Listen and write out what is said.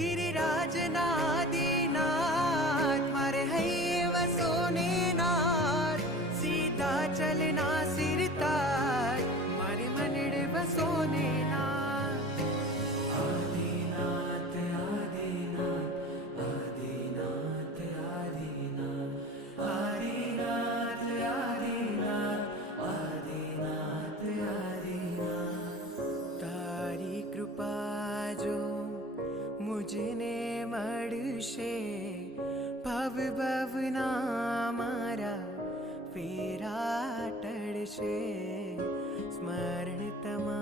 गिरिराज नादीनाथ मारे हैये वसोने नाथ सीधा चलना सिरताज मारे मनड़े वसोने नाथ आदिनाथ आदिनाथ आदिनाथ आदिनाथ आदिनाथ आदिनाथ आदिनाथ आदिनाथ तारी कृपा जो मुझने मळशे भव भवना मारा फेरा टळशे स्मरण तमा